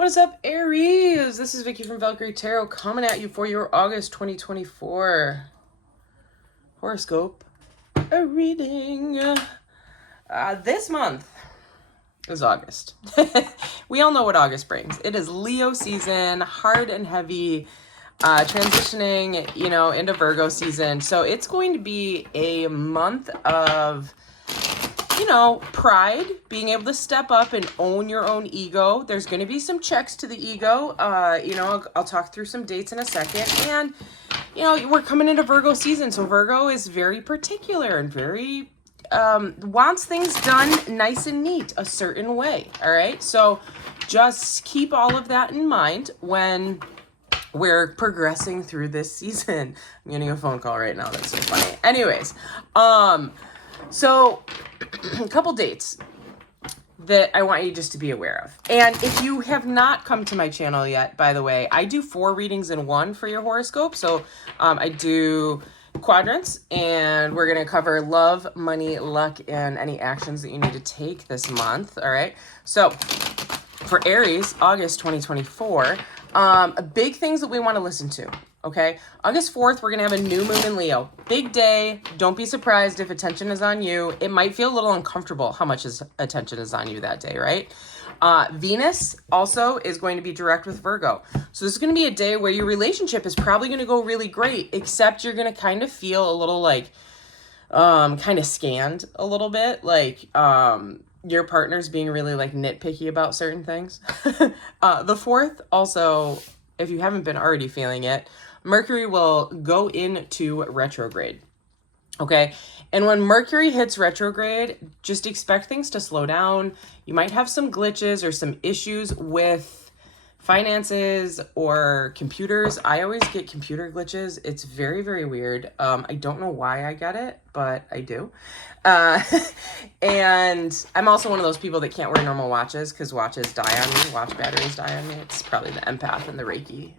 What is up, Aries? This is Vicky from Valkyrie Tarot coming at you for your August 2024 horoscope reading. This month is August. We all know what August brings. It is Leo season, hard and heavy, transitioning, into Virgo season. So it's going to be a month of pride, being able to step up and own your own ego. There's going to be some checks to the ego. I'll talk through some dates in a second. And, we're coming into Virgo season. So Virgo is very particular and very, wants things done nice and neat a certain way. All right. So just keep all of that in mind when we're progressing through this season. I'm getting a phone call right now. That's so funny. Anyways, so a couple dates that I want you just to be aware of. And if you have not come to my channel yet, by the way, I do 4 readings in one for your horoscope. So I do quadrants, and we're going to cover love, money, luck, and any actions that you need to take this month. All right. So for Aries, August 2024, big things that we want to listen to. Okay, August 4th, we're going to have a new moon in Leo. Big day. Don't be surprised if attention is on you. It might feel a little uncomfortable how much attention is on you that day, right? Venus also is going to be direct with Virgo. So this is going to be a day where your relationship is probably going to go really great, except you're going to kind of feel a little like, kind of scanned a little bit. Like, your partner's being really like nitpicky about certain things. The 4th also, if you haven't been already feeling it, Mercury will go into retrograde, okay? And when Mercury hits retrograde, just expect things to slow down. You might have some glitches or some issues with finances or computers. I always get computer glitches. It's very, very weird. I don't know why I get it, but I do. And I'm also one of those people that can't wear normal watches because watches die on me. Watch batteries die on me. It's probably the empath and the Reiki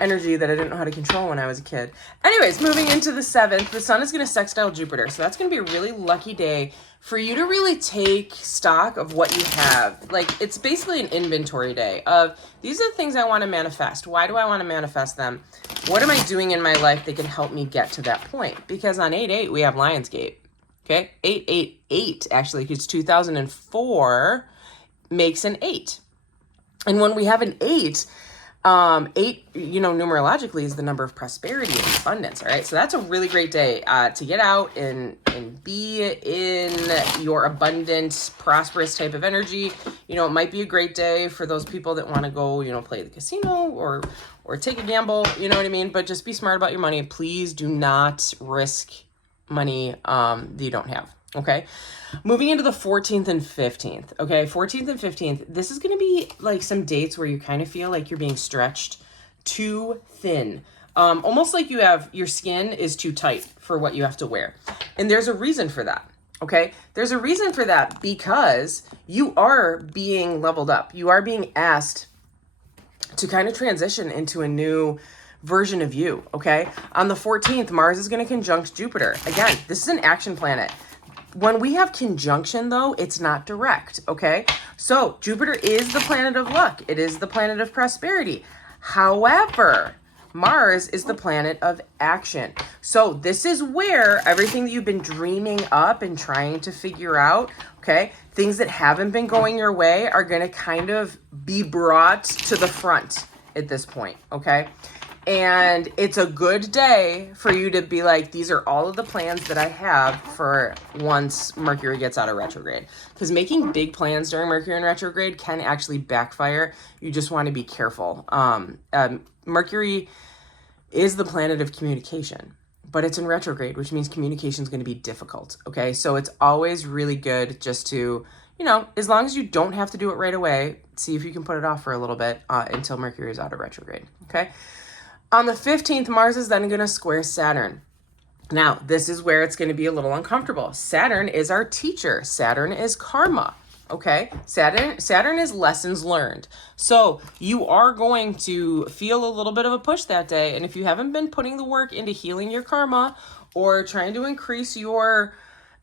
energy that I didn't know how to control when I was a kid. Anyways, moving into the 7th, the sun is going to sextile Jupiter. So that's going to be a really lucky day for you to really take stock of what you have. Like, it's basically an inventory day of, these are the things I want to manifest. Why do I want to manifest them? What am I doing in my life that can help me get to that point? Because on 8/8, we have Lionsgate. Okay, 888, actually, because 2004 makes an 8. And when we have an 8, 8, numerologically is the number of prosperity and abundance. All right. So that's a really great day, to get out and be in your abundant, prosperous type of energy. It might be a great day for those people that want to go, play the casino or take a gamble, you know what I mean? But just be smart about your money. Please do not risk money, that you don't have. Okay. Moving into the 14th and 15th. Okay. 14th and 15th. This is going to be like some dates where you kind of feel like you're being stretched too thin. Almost like your skin is too tight for what you have to wear. And there's a reason for that. Okay. There's a reason for that because you are being leveled up. You are being asked to kind of transition into a new version of you. Okay. On the 14th, Mars is going to conjunct Jupiter. Again, this is an action planet. When we have conjunction, though, it's not direct, okay? So Jupiter is the planet of luck. It is the planet of prosperity. However, Mars is the planet of action. So this is where everything that you've been dreaming up and trying to figure out, okay, things that haven't been going your way are going to kind of be brought to the front at this point, okay? And it's a good day for you to be like, these are all of the plans that I have for once Mercury gets out of retrograde. Because making big plans during Mercury in retrograde can actually backfire. You just want to be careful. Mercury is the planet of communication, but it's in retrograde, which means communication is going to be difficult. Okay, so it's always really good just to, as long as you don't have to do it right away, see if you can put it off for a little bit until Mercury is out of retrograde. Okay. On the 15th, Mars is then going to square Saturn. Now, this is where it's going to be a little uncomfortable. Saturn is our teacher. Saturn is karma. Okay? Saturn is lessons learned. So you are going to feel a little bit of a push that day. And if you haven't been putting the work into healing your karma or trying to increase your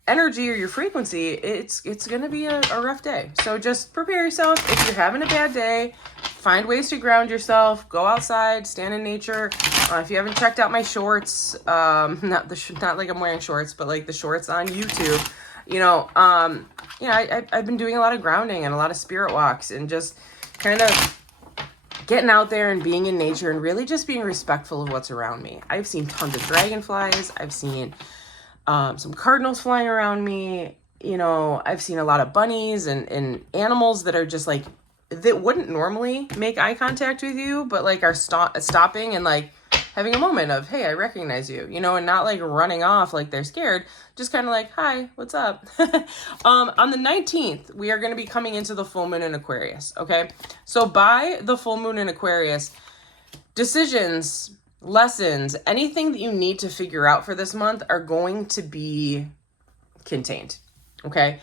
energy or your frequency, it's going to be a rough day. So just prepare yourself. If you're having a bad day, find ways to ground yourself. Go outside, stand in nature. If you haven't checked out my shorts, not like I'm wearing shorts, but like the shorts on YouTube, I've been doing a lot of grounding and a lot of spirit walks and just kind of getting out there and being in nature and really just being respectful of what's around me. I've seen tons of dragonflies. I've seen some cardinals flying around me. I've seen a lot of bunnies and animals that are just like, that wouldn't normally make eye contact with you, but like are stopping and like having a moment of, hey, I recognize you, and not like running off like they're scared, just kind of like, hi, what's up? On the 19th, we are going to be coming into the full moon in Aquarius. Okay. So by the full moon in Aquarius, decisions, lessons, anything that you need to figure out for this month are going to be contained. Okay.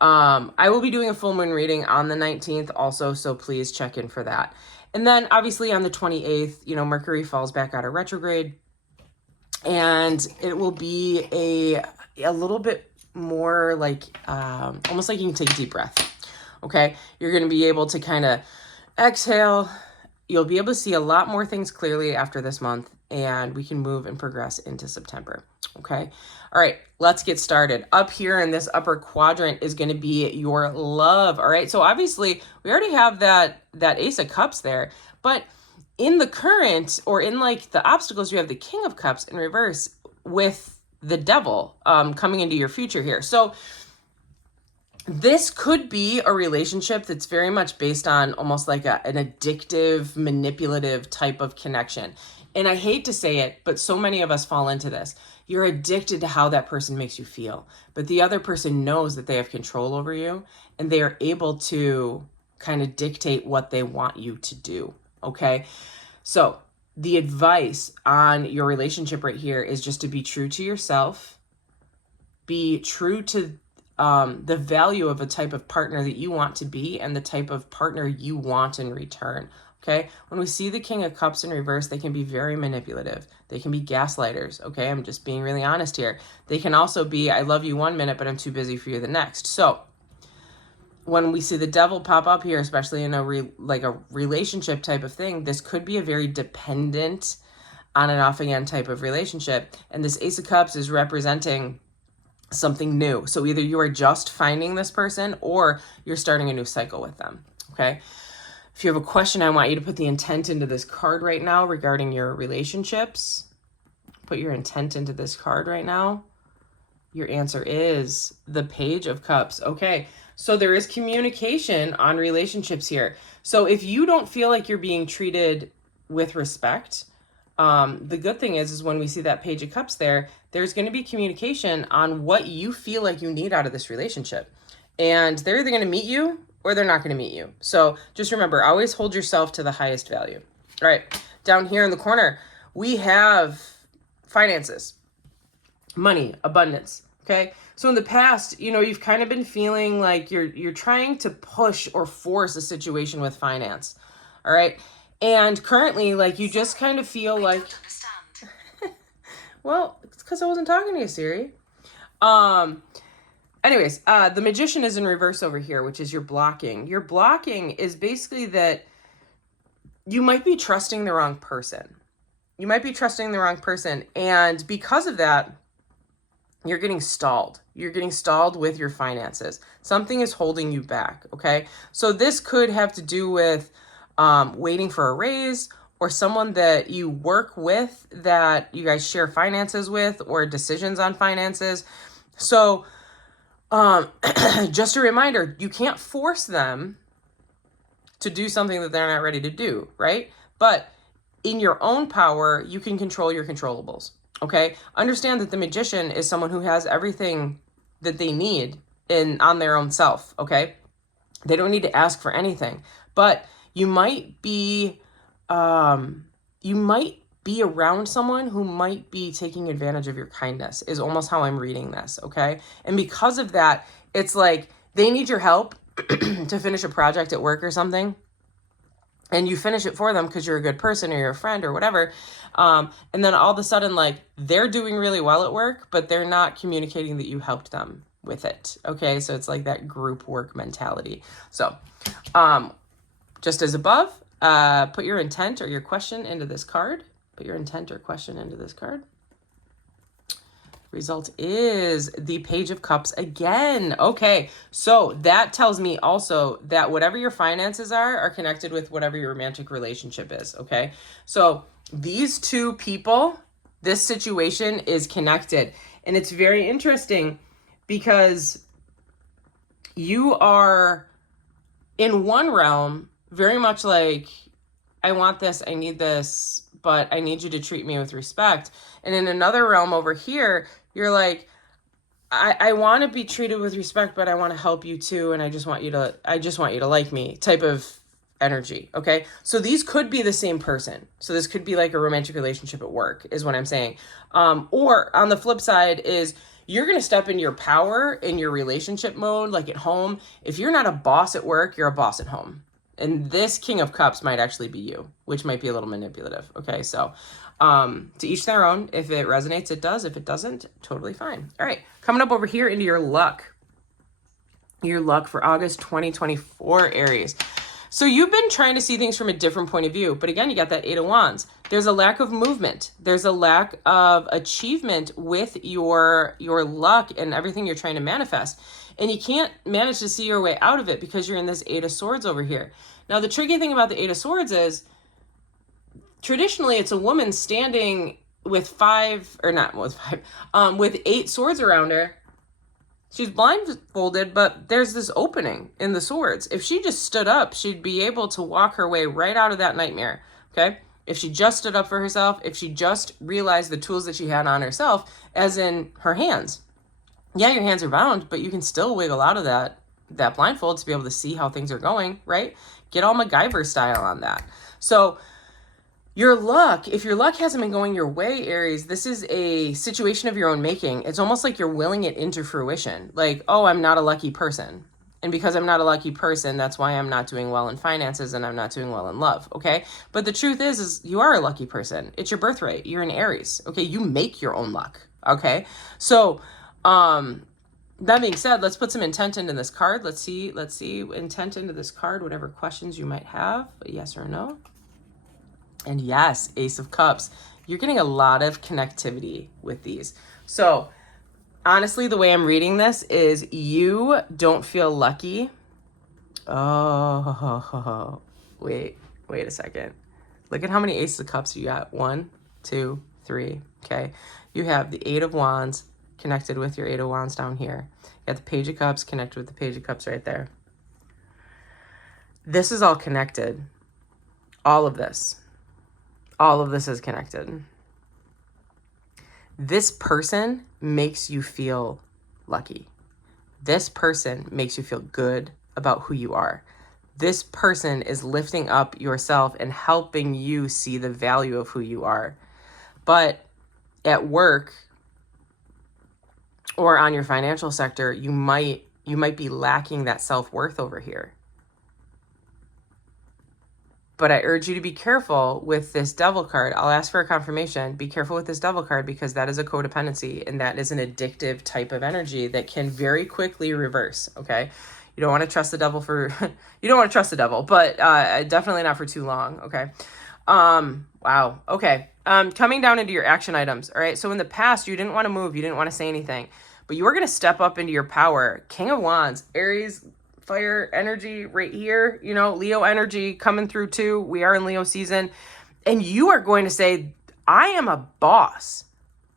I will be doing a full moon reading on the 19th also, so please check in for that. And then obviously on the 28th, Mercury falls back out of retrograde, and it will be a little bit more like, almost like you can take a deep breath. Okay. You're going to be able to kind of exhale. You'll be able to see a lot more things clearly after this month, and we can move and progress into September. Okay. All right, let's get started. Up here in this upper quadrant is going to be your love. All right. So obviously we already have that Ace of Cups there, but in the current, or in like the obstacles, you have the King of Cups in reverse with the Devil coming into your future here. So this could be a relationship that's very much based on almost like an addictive, manipulative type of connection. And I hate to say it, but so many of us fall into this. You're addicted to how that person makes you feel, but the other person knows that they have control over you, and they are able to kind of dictate what they want you to do. Okay. So the advice on your relationship right here is just to be true to yourself, be true to the value of a type of partner that you want to be and the type of partner you want in return. Okay. When we see the King of Cups in reverse, they can be very manipulative. They can be gaslighters. Okay. I'm just being really honest here. They can also be, I love you one minute, but I'm too busy for you the next. So when we see the Devil pop up here, especially in a relationship type of thing, this could be a very dependent on and off again type of relationship. And this Ace of Cups is representing something new. So either you are just finding this person or you're starting a new cycle with them. Okay. If you have a question, I want you to put the intent into this card right now regarding your relationships. Put your intent into this card right now. Your answer is the Page of Cups. Okay. So there is communication on relationships here. So if you don't feel like you're being treated with respect, the good thing is when we see that Page of Cups there, there's going to be communication on what you feel like you need out of this relationship. And they're either going to meet you or they're not going to meet you. So just remember, always hold yourself to the highest value. All right. Down here in the corner, we have finances, money, abundance. Okay. So in the past, you've kind of been feeling like you're trying to push or force a situation with finance. All right. And currently, like, you just kind of feel like, well, it's because I wasn't talking to you, Siri. Anyways, the Magician is in reverse over here, which is your blocking. Your blocking is basically that you might be trusting the wrong person. You might be trusting the wrong person. And because of that, you're getting stalled. You're getting stalled with your finances. Something is holding you back. Okay. So this could have to do with waiting for a raise, or someone that you work with that you guys share finances with, or decisions on finances. So just a reminder, you can't force them to do something that they're not ready to do, right? But in your own power, you can control your controllables. Okay. Understand that the Magician is someone who has everything that they need on their own self. Okay. They don't need to ask for anything, but you might be around someone who might be taking advantage of your kindness, is almost how I'm reading this. Okay. And because of that, it's like they need your help to finish a project at work or something. and you finish it for them because you're a good person or you're a friend or whatever. And then all of a sudden, like, they're doing really well at work, but they're not communicating that you helped them with it. Okay. So it's like that group work mentality. So, just as above, put your intent or your question into this card. Put your intent or question into this card. Result is the Page of Cups again. Okay, so that tells me also that whatever your finances are connected with whatever your romantic relationship is, okay? So these two people, this situation is connected. And it's very interesting because you are in one realm very much like, I want this, I need this, but I need you to treat me with respect. And in another realm over here, you're like, I want to be treated with respect, but I want to help you too. And I just want you to like me type of energy. Okay. So these could be the same person. So this could be like a romantic relationship at work is what I'm saying. Or on the flip side is you're going to step into your power in your relationship mode, like at home. If you're not a boss at work, you're a boss at home. And this King of Cups might actually be you, which might be a little manipulative. Okay, so to each their own. If it resonates, it does. If it doesn't, totally fine. All right, coming up over here into your luck. Your luck for August 2024, Aries. So you've been trying to see things from a different point of view. But again, you got that Eight of Wands. There's a lack of movement. There's a lack of achievement with your luck and everything you're trying to manifest. And you can't manage to see your way out of it because you're in this Eight of Swords over here. Now, the tricky thing about the Eight of Swords is traditionally it's a woman standing with with 8 swords around her. She's blindfolded, but there's this opening in the swords. If she just stood up, she'd be able to walk her way right out of that nightmare, okay? If she just stood up for herself, if she just realized the tools that she had on herself, as in her hands. Yeah, your hands are bound, but you can still wiggle out of that blindfold to be able to see how things are going, right? Get all MacGyver style on that. So your luck, if your luck hasn't been going your way, Aries, this is a situation of your own making. It's almost like you're willing it into fruition. Like, oh, I'm not a lucky person. And because I'm not a lucky person, that's why I'm not doing well in finances and I'm not doing well in love, okay? But the truth is you are a lucky person. It's your birthright. You're an Aries, okay? You make your own luck, okay? So, that being said, let's put some intent into this card. Let's see intent into this card, whatever questions you might have, yes or no. And yes, Ace of Cups. You're getting a lot of connectivity with these. So honestly, the way I'm reading this is you don't feel lucky. Oh, wait a second. Look at how many Aces of Cups you got. 1, 2, 3. Okay. You have the 8 of Wands connected with your 8 of Wands down here. You got the Page of Cups connected with the Page of Cups right there. This is all connected. All of this is connected. This person makes you feel lucky. This person makes you feel good about who you are. This person is lifting up yourself and helping you see the value of who you are. But at work or on your financial sector, you might be lacking that self-worth over here. But I urge you to be careful with this Devil card. I'll ask for a confirmation. Be careful with this Devil card because that is a codependency and that is an addictive type of energy that can very quickly reverse, okay? You don't want to trust the devil but definitely not for too long, okay? Wow, okay. Coming down into your action items, all right? So in the past, you didn't want to move. You didn't want to say anything. But you were going to step up into your power. King of Wands, Aries, fire energy right here, Leo energy coming through too. We are in Leo season. And you are going to say, I am a boss.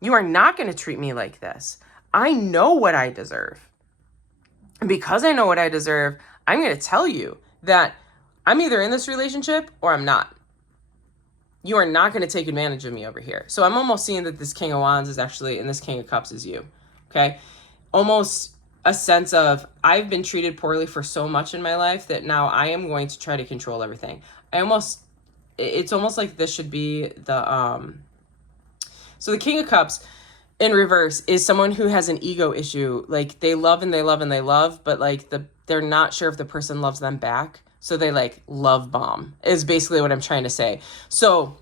You are not going to treat me like this. I know what I deserve. And because I know what I deserve, I'm going to tell you that I'm either in this relationship or I'm not. You are not going to take advantage of me over here. So I'm almost seeing that this King of Wands is actually, and this King of Cups is you. Okay? Almost a sense of, I've been treated poorly for so much in my life that now I am going to try to control everything. It's almost like this should be the, so the King of Cups in reverse is someone who has an ego issue. Like they love and they love and they love, but like they're not sure if the person loves them back. So they like love bomb is basically what I'm trying to say. So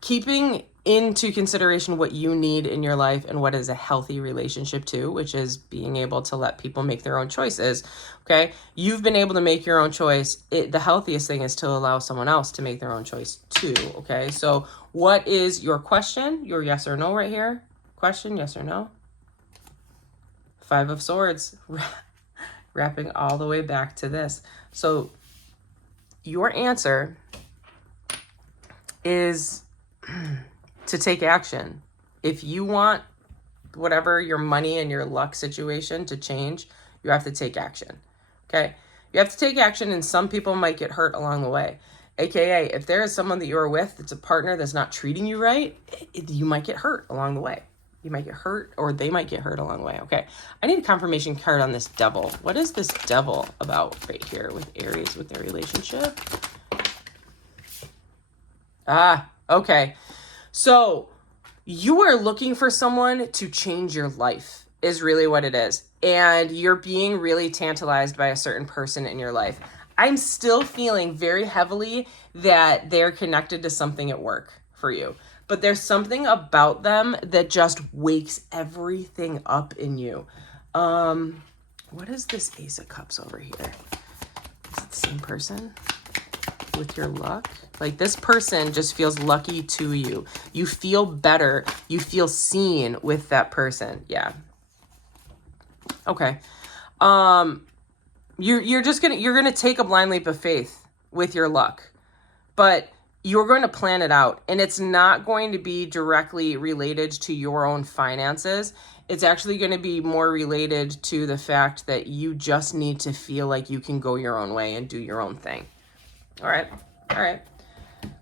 keeping into consideration what you need in your life and what is a healthy relationship too, which is being able to let people make their own choices. Okay. You've been able to make your own choice. The healthiest thing is to allow someone else to make their own choice too. Okay. So what is your question? Your yes or no right here? Question, yes or no? 5 of Swords, wrapping all the way back to this. So your answer is to take action. If you want whatever your money and your luck situation to change, you have to take action. Okay? You have to take action, and some people might get hurt along the way. AKA, if there is someone that you're with that's a partner that's not treating you right, you might get hurt along the way. You might get hurt, or they might get hurt along the way. Okay, I need a confirmation card on this devil. What is this devil about right here with Aries, with their relationship? Okay. So you are looking for someone to change your life is really what it is. And you're being really tantalized by a certain person in your life. I'm still feeling very heavily that they're connected to something at work for you. But there's something about them that just wakes everything up in you. What is this Ace of Cups over here? Is it the same person with your luck? Like, this person just feels lucky to you. You feel better. You feel seen with that person. Yeah. Okay. You're gonna take a blind leap of faith with your luck, but you're going to plan it out, and it's not going to be directly related to your own finances. It's actually going to be more related to the fact that you just need to feel like you can go your own way and do your own thing. All right.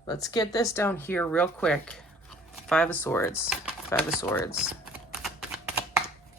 Let's get this down here real quick. 5 of Swords.